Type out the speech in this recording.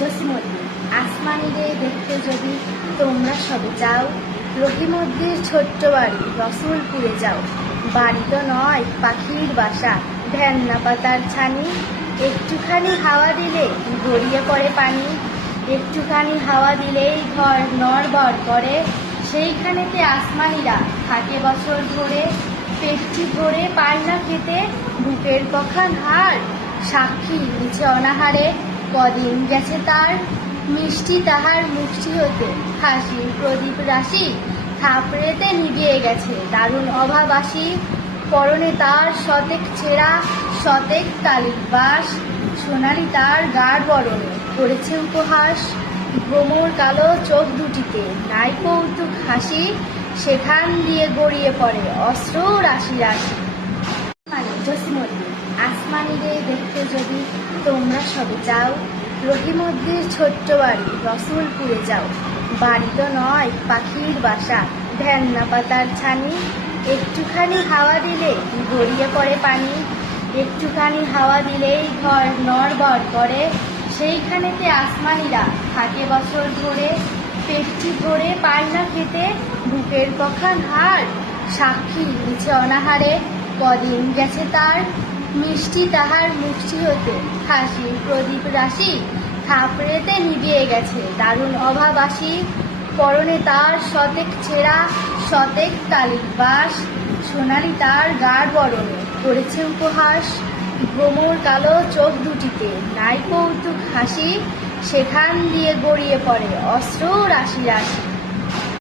জসিমউদ্দিন আসমানি রে দেখতে যদি তোমরা সবে যাও, রহিমউদ্দির ছোট্ট বাড়ি রসুলপুরে যাও। বাড়ি তো নয় পাখির বাসা, ঢ্যান্না পাতার ছানি, একটুখানি হাওয়া দিলে গড়িয়ে পড়ে পানি। একটুখানি হাওয়া দিলেই ঘর নড়বড় করে, সেইখানেতে আসমানিরা থাকে বছর ধরে। পেটটি ভরে পায় না খেতে, বুকের কখান হাড়, সাক্ষী নিচে অনাহারে কদিন গেছে তার। মিষ্টি তাহার মুষ্টি হতে হাসির প্রদীপ রাশি, থাপড়েতে নিভিয়ে গেছে দারুণ অভাব আসি। পরনে তার শতেক ছেঁড়া শতেক কালির বাস, সোনালি তার গাঢ় বরণে করেছে উপহাস। ভ্রমর কালো চোখ দুটিতে নাই কৌতুক হাসি, সেখান দিয়ে গড়িয়ে পড়ে অশ্রু রাশি রাশি। জসিমউদ্দিন আসমানি রে দেখতে যদি তোমরা সবে যাও, রহিমউদ্দির ছোট্ট বাড়ি রসুলপুরে যাও। বাড়ি তো নয় পাখির বাসা, ঢ্যান্না পাতার ছানি, একটুখানি হাওয়া দিলে গড়িয়ে পড়ে পানি। একটুখানি হাওয়া দিলেই ঘর নড়বড় করে, সেইখানেতে আসমানিরা থাকে বছর ধরে। পেটটি ভরে পায় না খেতে, বুকের কখান হাড়, সাক্ষী নিচে অনাহারে কদিন গেছে তার। মিষ্টি তাহার মুষ্টি হতে হাসির প্রদীপ রাশি, থাপড়েতে নিভিয়ে গেছে দারুণ অভাব আসি। পরনে তার শতেক ছেঁড়া শতেক কালির বাস, সোনালি তার গাঢ় বরণে করেছে উপহাস। ভ্রমর কালো চোখ দুটিতে নাই কৌতুক হাসি, সেখান দিয়ে গড়িয়ে পড়ে অশ্রু রাশি রাশি।